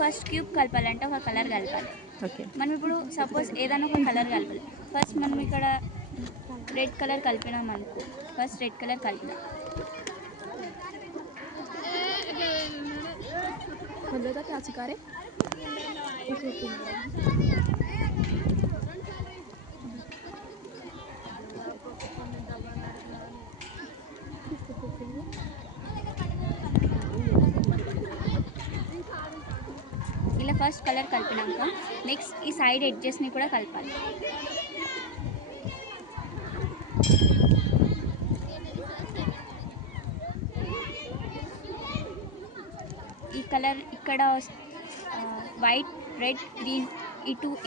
First cube కలపాలంటే ఒక colour కలపాలి. Okay, మనం ఇప్పుడు సపోజ్ ఏదైనా ఒక కలర్ కలపాలి. ఫస్ట్ మనం ఇక్కడ రెడ్ కలర్ కలిపినాం అనుకో, ఫస్ట్ రెడ్ కలర్ కలిపినాం. ఇలా ఫస్ట్ కలర్ కలిపినాక నెక్స్ట్ ఈ సైడ్ ఎడ్జెస్ని కూడా కలపాలి. ఈ కలర్ ఇక్కడ వైట్, రెడ్, గ్రీన్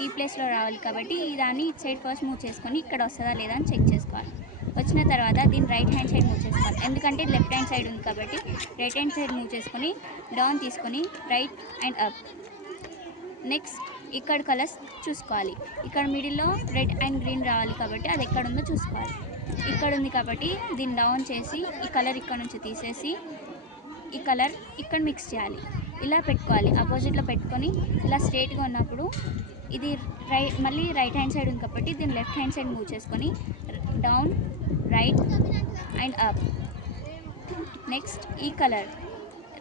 ఈ ప్లేస్లో రావాలి కాబట్టి దాన్ని ఇటు సైడ్ ఫస్ట్ మూవ్ చేసుకొని ఇక్కడ వస్తుందా లేదా అని చెక్ చేసుకోవాలి. వచ్చిన తర్వాత దీన్ని రైట్ హ్యాండ్ సైడ్ మూవ్ చేసుకోవాలి. ఎందుకంటే లెఫ్ట్ హ్యాండ్ సైడ్ ఉంది కాబట్టి రైట్ హ్యాండ్ సైడ్ మూవ్ చేసుకొని డౌన్ తీసుకొని రైట్ అండ్ అప్. నెక్స్ట్ ఇక్కడ కలర్స్ చూసుకోవాలి. ఇక్కడ మిడిల్లో రెడ్ అండ్ గ్రీన్ రావాలి కాబట్టి అది ఎక్కడ ఉందో చూసుకోవాలి. ఇక్కడ ఉంది కాబట్టి దీన్ని డౌన్ చేసి ఈ కలర్ ఇక్కడ నుంచి తీసేసి ఈ కలర్ ఇక్కడ మిక్స్ చేయాలి. ఇలా పెట్టుకోవాలి, అపోజిట్లో పెట్టుకొని ఇలా స్ట్రేట్గా ఉన్నప్పుడు ఇది మళ్ళీ రైట్ హ్యాండ్ సైడ్ ఉంది కాబట్టి దీన్ని లెఫ్ట్ హ్యాండ్ సైడ్ మూవ్ చేసుకొని down, right and up. Next ఈ కలర్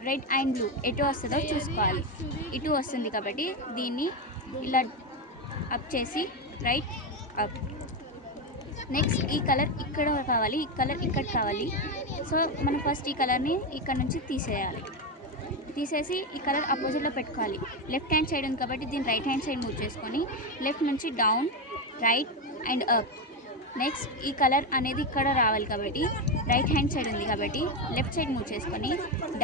రెడ్ అండ్ బ్లూ ఎటు వస్తుందో చూసుకోవాలి. ఇటు వస్తుంది కాబట్టి దీన్ని ఇలా అప్ చేసి రైట్ అప్. నెక్స్ట్ ఈ కలర్ ఇక్కడ కావాలి, ఈ కలర్ ఇక్కడ కావాలి. సో మనం ఫస్ట్ ఈ కలర్ని ఇక్కడ నుంచి తీసేసి ఈ కలర్ అపోజిట్లో పెట్టుకోవాలి. లెఫ్ట్ హ్యాండ్ సైడ్ ఉంది కాబట్టి దీన్ని రైట్ హ్యాండ్ సైడ్ మూవ్ చేసుకొని లెఫ్ట్ నుంచి down, right and up. Next ఈ కలర్ అనేది ఇక్కడ రావాలి కాబట్టి రైట్ హ్యాండ్ సైడ్ ఉంది కాబట్టి లెఫ్ట్ సైడ్ మూవ్ చేసుకొని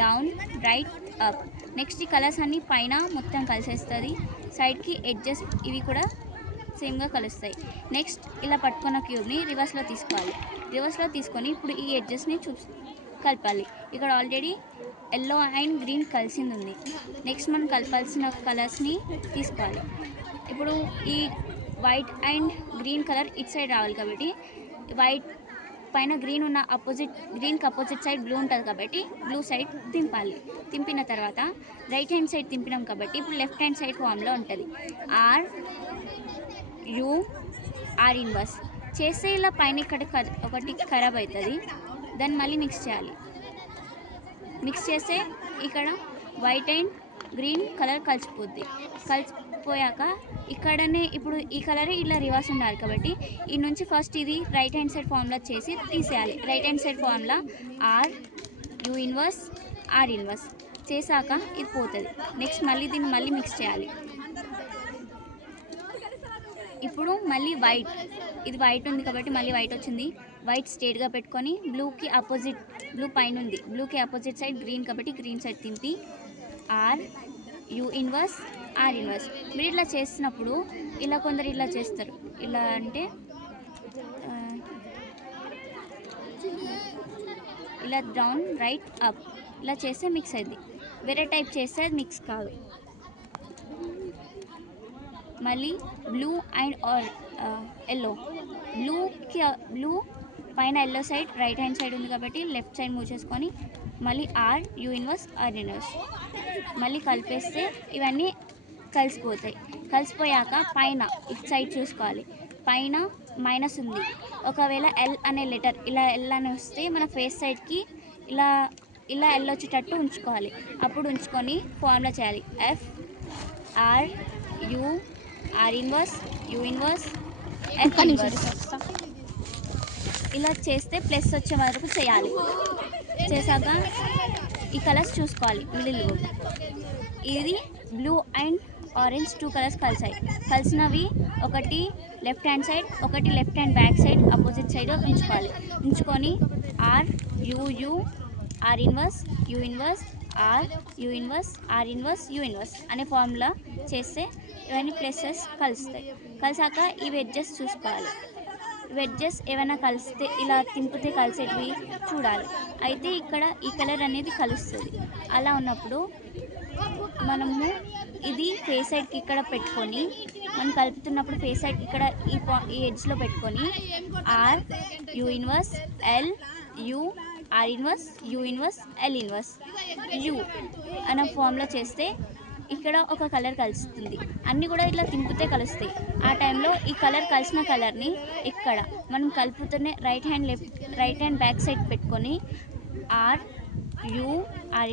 డౌన్, రైట్, అప్. నెక్స్ట్ ఈ కలర్స్ అన్నీ పైన మొత్తం కలిసేస్తుంది, సైడ్కి ఎడ్జెస్ ఇవి కూడా సేమ్గా కలుస్తాయి. నెక్స్ట్ ఇలా పట్టుకున్న క్యూబ్ని రివర్స్లో తీసుకోవాలి. రివర్స్లో తీసుకొని ఇప్పుడు ఈ ఎడ్జెస్ని కలపాలి. ఇక్కడ ఆల్రెడీ ఎల్లో అండ్ గ్రీన్ కలిసింది ఉంది. నెక్స్ట్ మనం కలపాల్సిన కలర్స్ని తీసుకోవాలి. ఇప్పుడు ఈ వైట్ అండ్ గ్రీన్ కలర్ ఇటు సైడ్ రావాలి కాబట్టి వైట్ పైన గ్రీన్ ఉన్న గ్రీన్కి అపోజిట్ సైడ్ బ్లూ ఉంటుంది కాబట్టి బ్లూ సైడ్ తింపాలి. తింపిన తర్వాత రైట్ హ్యాండ్ సైడ్ తింపినాం కాబట్టి ఇప్పుడు లెఫ్ట్ హ్యాండ్ సైడ్ ఫామ్లో ఉంటుంది. ఆర్ యూ ఆర్ ఇన్వర్స్ చేస్తే ఇలా పైన ఇక్కడ ఒకటి ఖరాబ్ అవుతుంది. దాన్ని మళ్ళీ మిక్స్ చేయాలి. మిక్స్ చేస్తే ఇక్కడ వైట్ అండ్ గ్రీన్ కలర్ కలిసిపోయాక ఇక్కడనే ఇప్పుడు ఈ కలర్ ఇలా రివర్స్ ఉండాలి కాబట్టి ఈ నుంచి ఫస్ట్ ఇది రైట్ హ్యాండ్ సైడ్ ఫార్ములా చేసి తీసేయాలి. Right hand side formula R U inverse R inverse చేశాక ఇది పోతుంది. నెక్స్ట్ మళ్ళీ దీన్ని మళ్ళీ మిక్స్ చేయాలి. ఇప్పుడు మళ్ళీ వైట్, ఇది వైట్ ఉంది కాబట్టి మళ్ళీ వైట్ వచ్చింది. వైట్ స్ట్రేట్గా పెట్టుకొని బ్లూకి అపోజిట్, బ్లూ పైన ఉంది, బ్లూకి అపోజిట్ సైడ్ గ్రీన్ కాబట్టి గ్రీన్ సైడ్ తింపి R U inverse R inverse. మీరు ఇట్లా చేసినప్పుడు ఇలా కొందరు ఇలా చేస్తారు. ఇలా అంటే ఇలా డౌన్, రైట్, అప్ ఇలా చేస్తే మిక్స్ అయింది. వేరే టైప్ చేస్తే అది మిక్స్ కాదు. మళ్ళీ బ్లూ అండ్ ఎల్లో, బ్లూ పైన yellow side right hand side ఉంది కాబట్టి లెఫ్ట్ సైడ్ మూవ్ చేసుకొని మళ్ళీ R U inverse R inverse మళ్ళీ కలిపేస్తే ఇవన్నీ కలిసిపోతాయి. కలిసిపోయాక పైన ఇటు సైడ్ చూసుకోవాలి. పైన మైనస్ ఉంది, ఒకవేళ ఎల్ అనే లెటర్ ఇలా ఎల్ అని వస్తే మన ఫేస్ సైడ్కి ఇలా ఎల్ వచ్చేటట్టు ఉంచుకోవాలి. అప్పుడు ఉంచుకొని ఫార్ములా చేయాలి. F R U R inverse U inverse F inverse. ఇలా చేస్తే ప్లస్ వచ్చే వరకు చేయాలి. చేశాక ఈ కలర్స్ చూసుకోవాలి. మిడిల్ ఇది బ్లూ అండ్ ఆరెంజ్ 2 కలర్స్ కలిసినవి ఒకటి లెఫ్ట్ హ్యాండ్ సైడ్, ఒకటి left hand back side opposite side ఉంచుకోవాలి. ఉంచుకొని R U R inverse U inverse R U inverse R inverse U inverse అనే ఫార్ములా చేస్తే ఇవన్నీ ప్లసెస్ కలుస్తాయి. కలిసాక ఈ వెడ్జెస్ చూసుకోవాలి. వెడ్జెస్ ఏమైనా కలిస్తే ఇలా తింపితే కలిసేటివి చూడాలి. అయితే ఇక్కడ ఈ కలర్ అనేది కలుస్తుంది. అలా ఉన్నప్పుడు మనము ఇది ఫేస్ సైడ్కి ఇక్కడ పెట్టుకొని మనం కలుపుతున్నప్పుడు ఫేస్ సైడ్ ఇక్కడ ఈ ఎడ్జ్లో పెట్టుకొని R U inverse L U R inverse U inverse L inverse U అనే ఫామ్లో చేస్తే ఇక్కడ ఒక కలర్ కలుస్తుంది. అన్నీ కూడా ఇట్లా తింపితే కలుస్తాయి. ఆ టైంలో ఈ కలర్ కలిసిన కలర్ని ఇక్కడ మనం కలుపుతూనే రైట్ హ్యాండ్ బ్యాక్ సైడ్ పెట్టుకొని are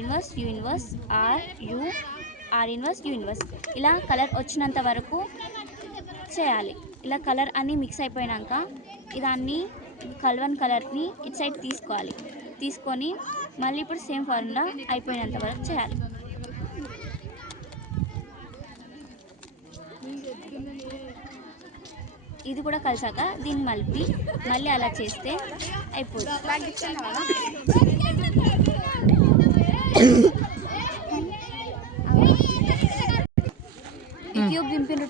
inverse U inverse R inverse U inverse ఇలా కలర్ వచ్చినంత వరకు చేయాలి. ఇలా కలర్ అన్నీ మిక్స్ అయిపోయాక ఇదాన్ని కలర్ని ఇటు సైడ్ తీసుకోవాలి. తీసుకొని మళ్ళీ ఇప్పుడు సేమ్ ఫార్ములా అయిపోయినంత వరకు చేయాలి. ఇది కూడా కలిసాక దీన్ని మళ్ళీ అలా చేస్తే అయిపోతుంది. ఈ ట్యూబ్ దింపిన